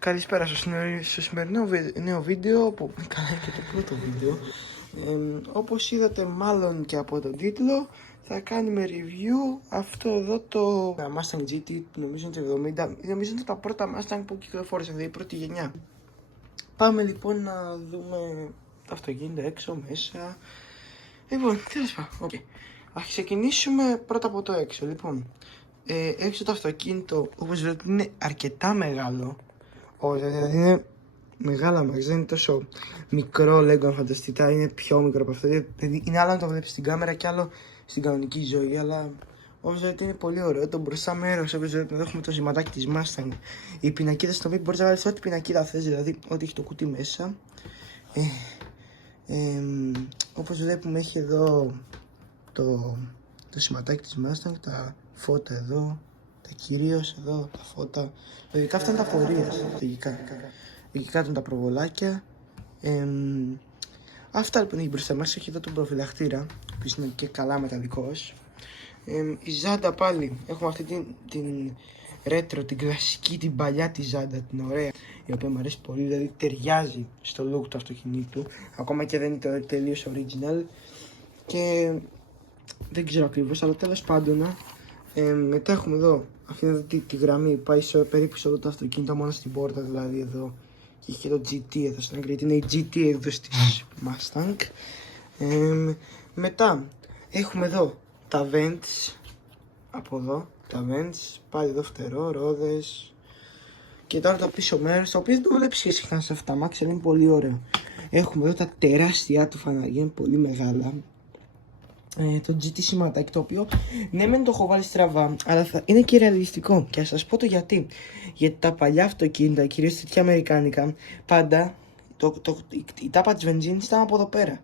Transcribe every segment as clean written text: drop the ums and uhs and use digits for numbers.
Καλησπέρα στο σημερινό νέο βίντεο, που καλά είναι και το πρώτο βίντεο. Όπως είδατε μάλλον και από τον τίτλο, θα κάνουμε review αυτό εδώ το Mustang GT, νομίζω είναι το 70, νομίζω είναι τα πρώτα Mustang που κυκλοφόρησαν, δηλαδή η πρώτη γενιά. Πάμε λοιπόν να δούμε τα αυτοκίνητα έξω, μέσα. Λοιπόν, τέλος πάντων, okay. Ας ξεκινήσουμε πρώτα από το έξω. Λοιπόν, έξω το αυτοκίνητο, όπως βλέπετε, είναι αρκετά μεγάλο. Όχι, δηλαδή είναι μεγάλα μάξι, δεν είναι τόσο μικρό, λέγω αν φανταστείτε, είναι πιο μικρό από αυτό. Δηλαδή είναι άλλο να το βλέπεις στην κάμερα και άλλο στην κανονική ζωή, αλλά όπως βλέπετε είναι πολύ ωραίο. Το μπροστά μέρος, όπως βλέπετε, εδώ έχουμε το σηματάκι της Mustang. Οι πινακίδες στο οποίο μπορείς να βάλεις ό,τι πινακίδα θες, δηλαδή ό,τι έχει το κουτί μέσα. Όπως βλέπουμε έχει εδώ το σηματάκι της Mustang, τα φώτα εδώ, κυρίως εδώ τα φώτα. Λογικά αυτά είναι τα πορείας, λογικά είναι τα προβολάκια. Αυτά λοιπόν έχει μπροστά μας. Έχει εδώ τον προφυλακτήρα, που είναι και καλά μεταλλικός. Η ζάντα πάλι, έχουμε αυτή την ρέτρο, την κλασική, την παλιά τη ζάντα, την ωραία, η οποία μου αρέσει πολύ, δηλαδή ταιριάζει στο look του αυτοκινήτου, ακόμα και δεν είναι τελείως original. Και δεν ξέρω ακριβώς, αλλά τέλος πάντων, μετά έχουμε εδώ αυτή εδώ τη γραμμή, πάει περίπου σε όλο το αυτοκίνητο, μόνο στην πόρτα δηλαδή εδώ. Και έχει και το GT εδώ στην άκρη, είναι η GT έκδοση της Mustang. Μετά έχουμε εδώ τα vents, από εδώ τα vents, πάλι εδώ φτερό, ρόδες. Και τώρα το πίσω μέρος, το οποίο δεν το βλέπεις και συχνά σε αυτά μάξια, είναι πολύ ωραίο. Έχουμε εδώ τα τεράστια του φανάρια, είναι πολύ μεγάλα. Το GT σηματάκι, το οποίο ναι μεν το έχω βάλει στραβά, αλλά είναι και ρεαλιστικό. Και θα σας πω το γιατί. Γιατί τα παλιά αυτοκίνητα, κυρίως τέτοια αμερικάνικα, πάντα η τάπα της βενζίνης ήταν από εδώ πέρα.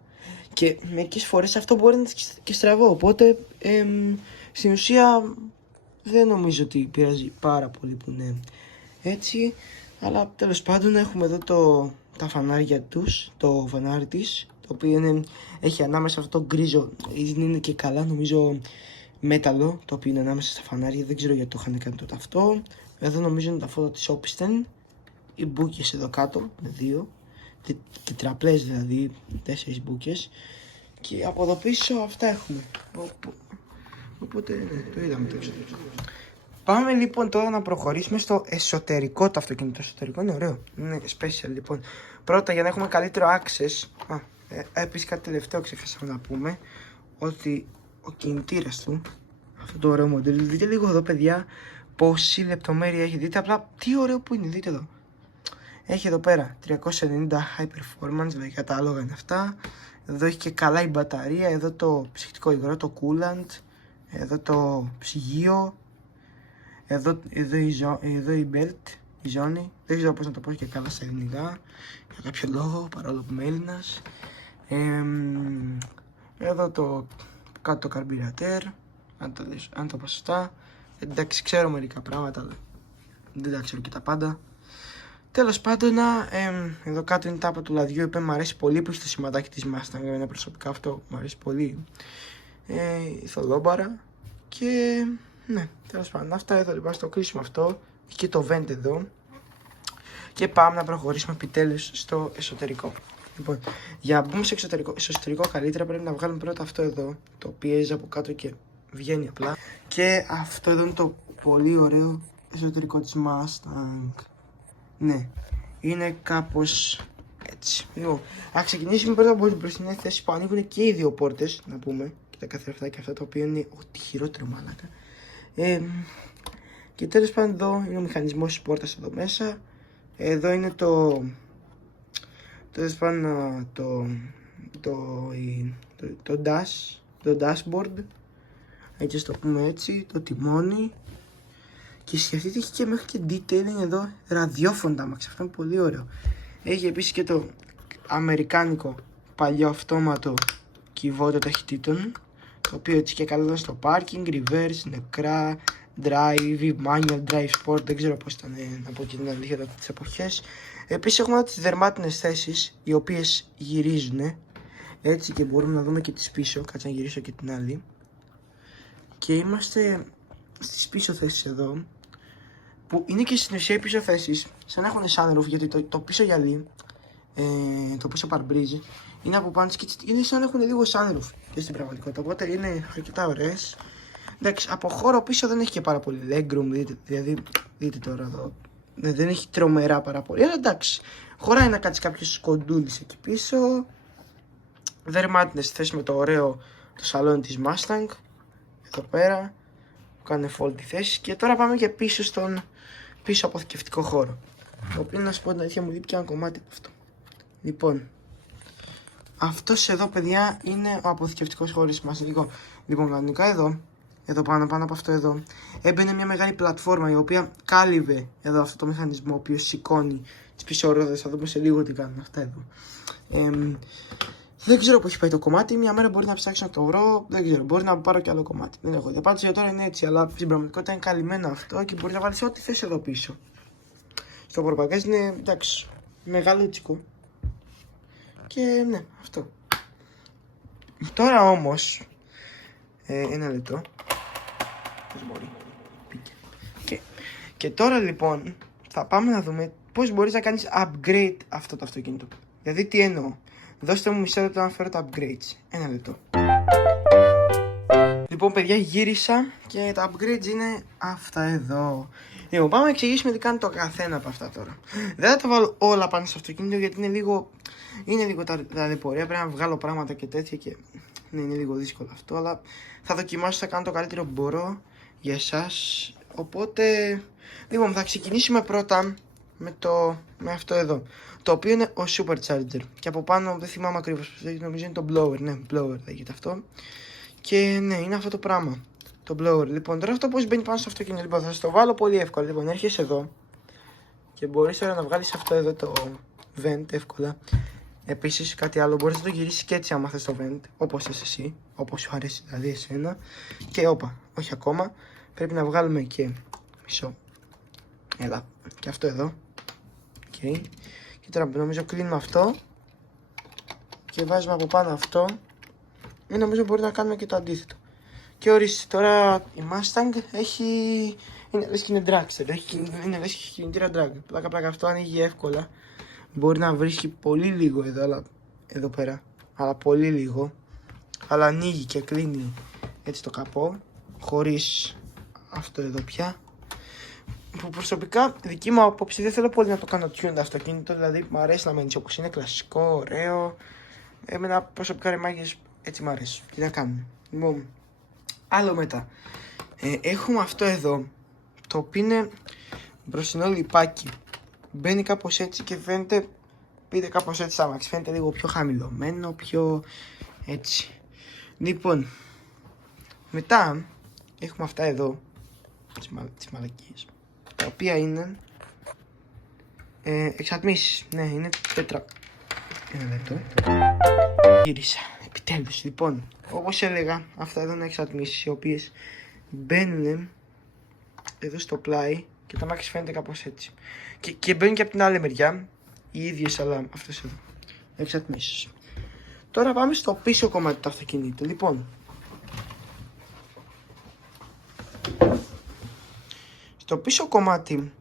Και μερικές φορές αυτό μπορεί να είναι και στραβό. Οπότε στην ουσία δεν νομίζω ότι πειράζει πάρα πολύ που είναι έτσι. Αλλά τέλος πάντων έχουμε εδώ τα φανάρια τους, το φανάρι της, το οποίο έχει ανάμεσα αυτό το γκρίζο, είναι και καλά νομίζω μέταλλο, το οποίο είναι ανάμεσα στα φανάρια, δεν ξέρω γιατί το είχαν κάνει τότε αυτό. Εδώ νομίζω είναι τα φώτα της Όπιστεν, οι μπούκες εδώ κάτω με 2 και τραπλές, δηλαδή 4 μπούκες, και από εδώ πίσω αυτά έχουμε. Οπότε το είδαμε το εξωτερικό. Πάμε λοιπόν τώρα να προχωρήσουμε στο εσωτερικό του αυτοκίνητου. Το εσωτερικό είναι ωραίο, είναι special λοιπόν. Πρώτα, για να έχουμε καλύτερο access, επίσης κάτι τελευταίο ξεχάσαμε να πούμε, ότι ο κινητήρας του, αυτό το ωραίο μοντέλο, δείτε λίγο εδώ παιδιά πόση λεπτομέρεια έχει, δείτε απλά τι ωραίο που είναι, δείτε εδώ. Έχει εδώ πέρα 390 high performance, δηλαδή κατάλογα είναι αυτά. Εδώ έχει και καλά η μπαταρία, εδώ το ψυχτικό υγρό, το coolant, εδώ το ψυγείο, εδώ η belt, η ζώνη, δεν ξέρω πώς να το πω και καλά στα ελληνικά, για κάποιο λόγο, παρόλο που είμαι Έλληνας. Εδώ το κάτω το καρμπυρατέρ, αν το πω σωστά. Εντάξει, ξέρω μερικά πράγματα, αλλά δεν τα ξέρω και τα πάντα. Τέλος πάντων, εδώ κάτω είναι η τάπα του λαδιού, η οποία μου αρέσει πολύ, που έχει το σηματάκι της Mustang, εμένα προσωπικά αυτό μου αρέσει πολύ. Η θολόμπαρα και ναι, τέλος πάντων, αυτά εδώ λοιπόν, στο κρίσιμο αυτό, και το vent εδώ. Και πάμε να προχωρήσουμε επιτέλους στο εσωτερικό. Λοιπόν, για να μπούμε στο εσωτερικό καλύτερα πρέπει να βγάλουμε πρώτα αυτό εδώ, το πιέζει από κάτω και βγαίνει απλά. Και αυτό εδώ είναι το πολύ ωραίο εσωτερικό της Mustang. Ναι, είναι κάπως έτσι. Λοιπόν, ας ξεκινήσουμε πρώτα από την μπροστινή θέση που ανοίγουν και οι δύο πόρτες, να πούμε, και τα καθρεφτά και αυτά, το οποίο είναι ό,τι χειρότερο μάλακα. Και τέλος πάντων εδώ είναι ο μηχανισμός της πόρτας εδώ μέσα. Εδώ είναι το dashboard, έτσι το πούμε έτσι, το τιμόνι. Και σκεφτείτε, έχει και μέχρι και detailing εδώ, ραδιόφωνο άμαξι, αυτό είναι πολύ ωραίο. Έχει επίσης και το αμερικάνικο παλιό αυτόματο κυβότιο ταχυτήτων, το οποίο έτσι και καλά ήταν στο parking, reverse, νεκρά, drive, manual, drive sport, δεν ξέρω πώς ήταν από την αλήθεια από τις εποχές. Επίσης έχουμε τις δερμάτινες θέσεις, οι οποίες γυρίζουν έτσι, και μπορούμε να δούμε και τις πίσω. Κάτσε να γυρίσω και την άλλη. Και είμαστε στις πίσω θέσεις εδώ. που είναι και στην ουσία οι πίσω θέσεις, σαν να έχουν sunroof, γιατί το πίσω γυαλί, το πίσω παρμπρίζ, είναι από πάνω και είναι σαν να έχουν λίγο sunroof και στην πραγματικότητα, οπότε είναι αρκετά ωραίες. Εντάξει, από χώρο πίσω δεν έχει και πάρα πολύ legroom, δηλαδή δείτε τώρα εδώ, δεν έχει τρομερά πάρα πολύ, αλλά εντάξει, χωράει να κάτσει κάποιος κοντούλης εκεί πίσω. Δερμάτινες θέση με το ωραίο το σαλόνι της Mustang, εδώ πέρα, που κάνει fold τη θέση. Και τώρα πάμε και πίσω στον πίσω αποθηκευτικό χώρο, το οποίο να σου πω την αλήθεια μου λείπει και ένα κομμάτι από αυτό. Λοιπόν, αυτός εδώ παιδιά είναι ο αποθηκευτικός χώρος μας. Λοιπόν, κανονικά εδώ πάνω από αυτό εδώ έμπαινε μια μεγάλη πλατφόρμα η οποία κάλυβε εδώ αυτό το μηχανισμό, ο οποίος σηκώνει τις πίσω ρόδες. Θα δούμε σε λίγο τι κάνουν αυτά εδώ. Δεν ξέρω που έχει πάει το κομμάτι. Μια μέρα μπορεί να ψάξω να το βρω. Δεν ξέρω, μπορεί να πάρω και άλλο κομμάτι. Δεν έχω ιδέα. Πάντως για τώρα είναι έτσι, αλλά στην πραγματικότητα είναι καλυμμένο αυτό και μπορεί να βάλει ό,τι θες εδώ πίσω. Στο πορπαγκάζ είναι εντάξει, μεγάλο τσικό. Και ναι, αυτό. Τώρα όμως, ένα λεπτό. Πώς μπορεί. Και τώρα λοιπόν θα πάμε να δούμε πώς μπορείς να κάνεις upgrade αυτό το αυτοκίνητο. Δηλαδή τι εννοώ. Δώστε μου μισό λεπτό να φέρω τα upgrades. Ένα λεπτό. Λοιπόν παιδιά, γύρισα και τα upgrades είναι αυτά εδώ. Λοιπόν, πάμε να εξηγήσουμε τι κάνει το καθένα από αυτά τώρα. Δεν θα τα βάλω όλα πάνω στο αυτοκίνητο γιατί είναι λίγο ταλαιπωρία. Πρέπει να βγάλω πράγματα και τέτοια και ναι, είναι λίγο δύσκολο αυτό. Αλλά θα δοκιμάσω, θα κάνω το καλύτερο που μπορώ για εσάς. Οπότε, λοιπόν, θα ξεκινήσουμε πρώτα με αυτό εδώ. Το οποίο είναι ο Supercharger. Και από πάνω δεν θυμάμαι ακριβώς, νομίζω είναι το blower. Ναι, blower λέγεται αυτό. Και ναι, είναι αυτό το πράγμα. Το blower. Λοιπόν, τώρα αυτό πώς μπαίνει πάνω στο αυτοκίνητο. Λοιπόν, θα σας το βάλω πολύ εύκολα. Λοιπόν, έρχεσαι εδώ και μπορείς τώρα να βγάλεις αυτό εδώ το vent εύκολα. Επίσης, κάτι άλλο, μπορείς να το γυρίσεις και έτσι άμα θες το vent. Όπως θες εσύ, όπως σου αρέσει δηλαδή εσένα. Και όπα, όχι ακόμα. Πρέπει να βγάλουμε και μισό. Έλα, και αυτό εδώ. Okay. Και τώρα νομίζω κλείνουμε αυτό και βάζουμε από πάνω αυτό. Ή νομίζω μπορεί να κάνουμε και το αντίθετο. Και ορίστε, τώρα η Mustang είναι λες και είναι dragster, είναι λες και κινητήρα drag. Πλάκα αυτό ανοίγει εύκολα. Μπορεί να βρίσκει πολύ λίγο εδώ πέρα, αλλά πολύ λίγο. Αλλά ανοίγει και κλείνει έτσι το καπό, χωρίς αυτό εδώ πια. Που προσωπικά, δική μου άποψη, δεν θέλω πολύ να το κάνω tune το αυτοκίνητο. Δηλαδή μου αρέσει να μένει όπως είναι, κλασικό, ωραίο. Εμένα προσωπικά ρε μάγκες έτσι μου αρέσει. Τι να κάνουμε. Λοιπόν, άλλο μετά. Έχουμε αυτό εδώ, το οποίο είναι μπροστινό λιπάκι. Μπαίνει κάπως έτσι και φαίνεται, πείτε κάπως έτσι σαν μάξι, φαίνεται λίγο πιο χαμηλωμένο, πιο έτσι. Λοιπόν, μετά έχουμε αυτά εδώ, τις μαλακίες, τα οποία είναι εξατμίσεις. Ναι, είναι ένα λεπτό. Γύρισα, επιτέλους. Λοιπόν, όπως έλεγα, αυτά εδώ είναι εξατμίσεις, οι οποίες μπαίνουν εδώ στο πλάι και τα μάξι φαίνεται κάπως έτσι. Και μπαίνουν και από την άλλη μεριά, οι ίδιες, αλλά αυτές εδώ, εξατμίσεις. Τώρα πάμε στο πίσω κομμάτι του αυτοκινήτου. Λοιπόν, στο πίσω κομμάτι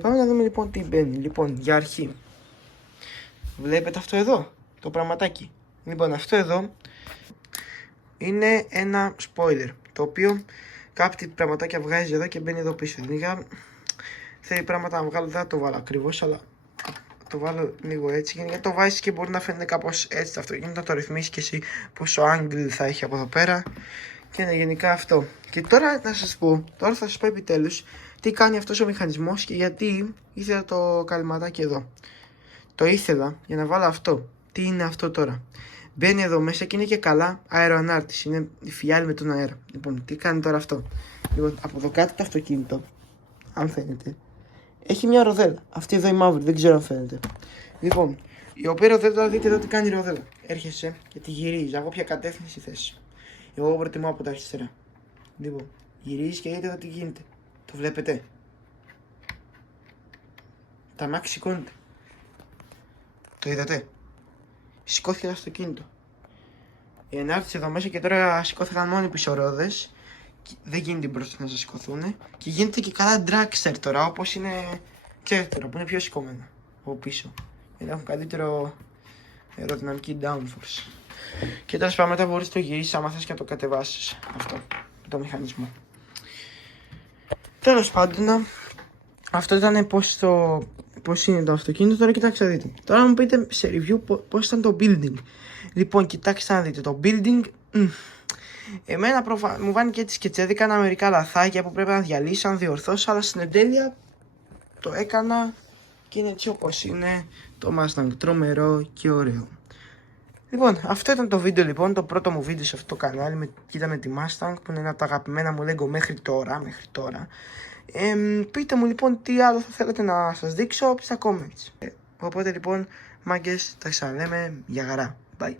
πάμε να δούμε λοιπόν τι μπαίνει. Λοιπόν, για αρχή βλέπετε αυτό εδώ, το πραγματάκι. Λοιπόν, αυτό εδώ είναι ένα spoiler, το οποίο κάτι πραγματάκια βγάζει εδώ και μπαίνει εδώ πίσω. Δηλαδή θέλει πράγματα να βγάλω, δεν θα το βάλω ακριβώς, αλλά το βάλω λίγο έτσι. Γενικά το βάζεις και μπορεί να φαίνεται κάπως έτσι το αυτοκίνητο, να το ρυθμίσεις και εσύ πόσο angle θα έχει από εδώ πέρα. Και είναι γενικά αυτό. Και τώρα θα σας πω επιτέλους τι κάνει αυτός ο μηχανισμός και γιατί ήθελα το καλυματάκι εδώ. Το ήθελα για να βάλω αυτό. Τι είναι αυτό τώρα? Μπαίνει εδώ μέσα και είναι και καλά αεροανάρτηση. Είναι η φιάλη με τον αέρα. Λοιπόν, τι κάνει τώρα αυτό? Λοιπόν, από εδώ κάτω το αυτοκίνητο, αν φαίνεται, έχει μια ροδέλα. Αυτή εδώ η μαύρη, δεν ξέρω αν φαίνεται. Λοιπόν, η οποία ροδέλα, δείτε εδώ τι κάνει η ροδέλα. Έρχεσαι και τη γυρίζει. Από ποια κατεύθυνση θες? Εγώ προτιμώ από τα αριστερά. Λοιπόν, γυρίζει και δείτε εδώ τι γίνεται. Το βλέπετε? Τα μάξι σηκώνεται. Το είδατε? Σηκώθηκε το αυτοκίνητο. Η ενάρτηση εδώ μέσα και τώρα σηκώθηκαν μόνο οι πίσω ρόδες δεν γίνεται μπροστά να σας σηκωθούν. Και γίνεται και καλά dragster τώρα, όπως είναι, ξέρετε τώρα, που είναι πιο σηκωμένα από πίσω. Γιατί έχουν καλύτερο αεροδυναμική downforce. Και τέλος πάντων μετά μπορείς το γυρίσεις άμα θες και να το κατεβάσεις αυτό, το μηχανισμό. Τέλος πάντων, αυτό ήταν πώς είναι το αυτοκίνητο. Τώρα κοιτάξτε να δείτε. Τώρα μου πείτε σε review πώς ήταν το building. Λοιπόν, κοιτάξτε να δείτε. Το building, εμένα μου φάνηκε έτσι σκετσέδι. Έκανα μερικά λαθάκια που πρέπει να διαλύσω, να διορθώσω, αλλά στην εντέλεια το έκανα και είναι έτσι όπως είναι το Mustang. Τρομερό και ωραίο. Λοιπόν, αυτό ήταν το βίντεο λοιπόν, το πρώτο μου βίντεο σε αυτό το κανάλι, κοίτα με τη Mustang που είναι ένα από τα αγαπημένα μου Lego μέχρι τώρα. Πείτε μου λοιπόν τι άλλο θα θέλετε να σας δείξω στα comments. Οπότε λοιπόν, μάγκες, τα ξαναλέμε, για χαρά. Bye.